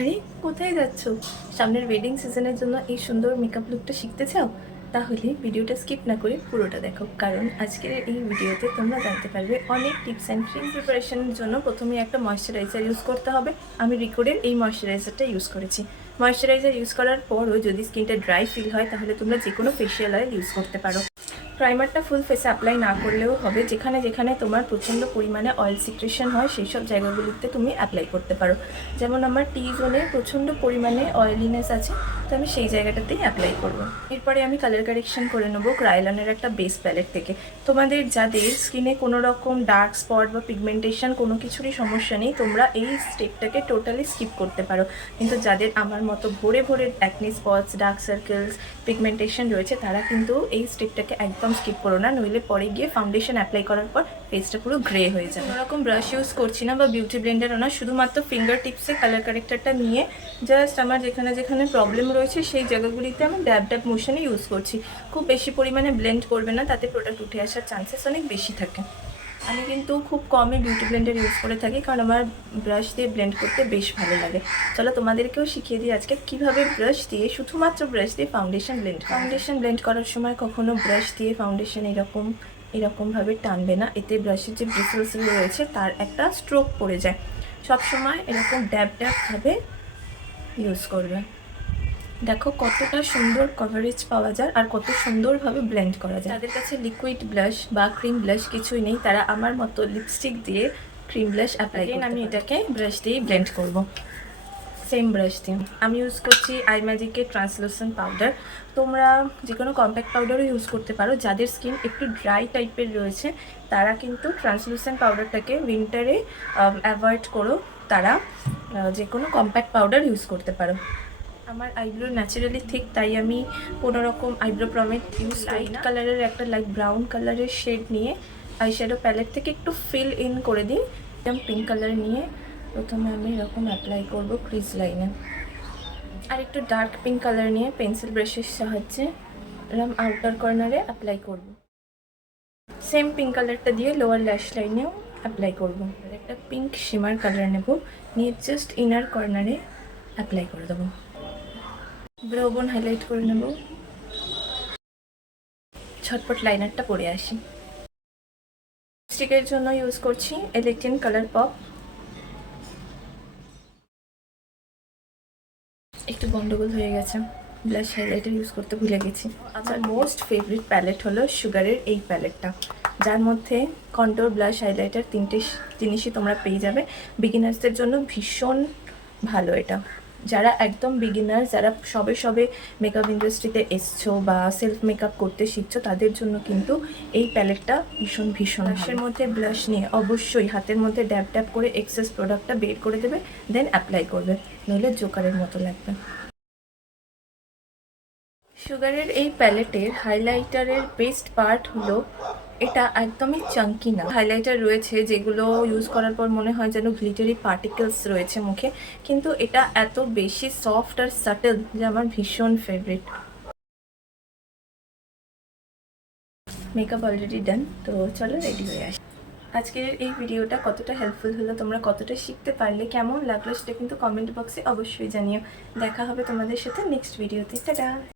আরে কোথায় যাচ্ছ? সামনের ওয়েডিং সিজনের জন্য এই সুন্দর মেকআপ লুকটা শিখতে চাও? তাহলে ভিডিওটা স্কিপ না করে পুরোটা দেখো, কারণ আজকের এই ভিডিওতে তোমরা জানতে পারবে অনেক টিপস অ্যান্ড ক্রিম প্রিপারেশনের জন্য প্রথমে একটা ময়শ্চারাইজার ইউজ করতে হবে। আমি রিকোডের এই ময়শ্চারাইজারটা ইউজ করেছি। ময়শ্চারাইজার ইউজ করার পরও যদি স্কিনটা ড্রাই ফিল হয় তাহলে তোমরা যে কোনো ফেশিয়াল অয়েল ইউজ করতে পারো। প্রাইমারটা ফুল ফেসে অ্যাপ্লাই না করলেও হবে, যেখানে যেখানে তোমার প্রচণ্ড পরিমাণে অয়েল সিক্রেশন হয় সেই সব জায়গাগুলিতে তুমি অ্যাপ্লাই করতে পারো। যেমন আমার টি জোনে প্রচণ্ড পরিমাণে অয়েলিনেস আছে, তো আমি সেই জায়গাটাতেই অ্যাপ্লাই করব। এরপরে আমি কালার কারেকশন করে নেবো ক্রায়োলনের একটা বেস প্যালেট থেকে। তোমাদের যাদের স্কিনে কোনো রকম ডার্ক স্পট বা পিগমেন্টেশন কোনো কিছুরই সমস্যা নেই, তোমরা এই স্টেপটাকে টোটালি স্কিপ করতে পারো। কিন্তু যাদের আমার মতো ভরে ভরে acne spots, dark circles, pigmentation রয়েছে, তারা কিন্তু এই স্টেপটাকে একদম স্কিপ করো না, নইলে পরে গিয়ে ফাউন্ডেশন অ্যাপ্লাই করার পর ফেসটা পুরো গ্রে হয়ে যায়। কোনোরকম ব্রাশ ইউজ করছি না বা বিউটি ব্লেন্ডারও না, শুধুমাত্র ফিঙ্গার টিপসে কালার কারেক্টারটা নিয়ে জাস্ট আমার যেখানে যেখানে প্রবলেম রয়েছে সেই জায়গাগুলিতে আমি ড্যাব ড্যাব মোশনে ইউজ করছি। খুব বেশি পরিমাণে ব্লেন্ড করবে না, তাতে প্রোডাক্ট উঠে আসার চান্সেস অনেক বেশি থাকে। আমি কিন্তু খুব কমই বিউটি ব্লেন্ডার ইউজ করে থাকি, কারণ আমার ব্রাশ দিয়ে ব্লেন্ড করতে বেশ ভালো লাগে। চলো তোমাদেরকেও শিখিয়ে দিই আজকে কীভাবে ব্রাশ দিয়ে, শুধুমাত্র ব্রাশ দিয়ে ফাউন্ডেশন ব্লেন্ড করার সময় কখনো ব্রাশ দিয়ে ফাউন্ডেশন এরকমভাবে টানবে না, এতে ব্রাশের যে ব্রিসেলস রয়েছে তার একটা স্ট্রোক পড়ে যায়। সবসময় এরকম ড্যাব ড্যাবভাবে ইউজ করবে। দেখো কতটা সুন্দর কভারেজ পাওয়া যায় আর কত সুন্দরভাবে ব্লেন্ড করা যায়। তাদের কাছে লিকুইড ব্লাশ বা ক্রিম ব্লাশ কিছুই নেই, তারা আমার মতো লিপস্টিক দিয়ে ক্রিম ব্লাশ অ্যাপ্লাই করেন। আমি এটাকে ব্রাশ দিয়েই ব্লেন্ড করব। সেম ব্রাশ দিয়ে আমি ইউজ করছি আই ম্যাজিকের ট্রান্সলুসেন্ট পাউডার। তোমরা যে কোনো কম্প্যাক্ট পাউডারও ইউজ করতে পারো। যাদের স্কিন একটু ড্রাই টাইপের রয়েছে তারা কিন্তু ট্রান্সলুসেন্ট পাউডারটাকে উইন্টারে অ্যাভয়েড করো, তারা যে কোনো কম্প্যাক্ট পাউডার ইউজ করতে পারো। আমার আইব্রো ন্যাচারালি থিক, তাই আমি কোনো রকম আইব্রো প্রমেট ইউজ লাইট কালারের একটা লাইট ব্রাউন কালারের শেড নিয়ে আইশ্যাডো প্যালেট থেকে একটু ফিল ইন করে দিই। একদম পিঙ্ক কালার নিয়ে প্রথমে আমি এরকম অ্যাপ্লাই করব ক্রিজ লাইনে, আর একটু ডার্ক পিঙ্ক কালার নিয়ে পেন্সিল ব্রাশের সাহায্যে এরকম আউটার কর্নারে অ্যাপ্লাই করব। সেম পিঙ্ক কালারটা দিয়ে লোয়ার ল্যাশ লাইনেও অ্যাপ্লাই করব। একটা পিঙ্ক শিমার কালার নেব, নিয়ে জাস্ট ইনার কর্নারে অ্যাপ্লাই করে দেবো। ব্রো বোন হাইলাইট করে নেব। ঝটপট লাইনারটা পরে আসি। স্টিকের জন্য ইউজ করছি এলেকট্রিন কালার পপ। একটু গন্ডগোল হয়ে গেছে, ব্লাশ হাইলাইটার ইউজ করতে ভুলে গেছি। আমার মোস্ট ফেভারিট প্যালেট হলো সুগারের এই প্যালেটটা, যার মধ্যে কন্ট্রোর, ব্লাশ, হাইলাইটার তিনটে জিনিসই তোমরা পেয়ে যাবে। বিগিনার্সদের জন্য ভীষণ ভালো এটা। যারা একদম বিগিনার, যারা সবে সবে মেকআপ ইন্ডাস্ট্রিতে এসছো বা সেলফ মেকআপ করতে শিখছো, তাদের জন্য কিন্তু এই প্যালেটটা ভীষণ ভীষণ। ব্লাশের মধ্যে ব্লাশ নিয়ে অবশ্যই হাতের মধ্যে ড্যাব ড্যাব করে এক্সেস প্রোডাক্টটা বের করে দেবে, দেন অ্যাপ্লাই করবে, নইলে জোকারের মতো লাগবে। সুগারের এই প্যালেটের হাইলাইটারের বেস্ট পার্ট হলো এটা একদমই চাঙ্কি না। হাইলাইটার রয়েছে যেগুলো ইউজ করার পর মনে হয় যেন গ্লিটারি পার্টিকেলস রয়েছে মুখে, কিন্তু এটা এত বেশি সফট আর সাটেল যে আমার ভীষণ ফেভারিট। মেকআপ অলরেডি ডান, তো চলো রেডি হয়ে আসি। আজকের এই ভিডিওটা কতটা হেল্পফুল হলো, তোমরা কতটা শিখতে পারলে, কেমন লাগলো সেটা কিন্তু কমেন্ট বক্সে অবশ্যই জানিও। দেখা হবে তোমাদের সাথে নেক্সট ভিডিওতে। টাটা।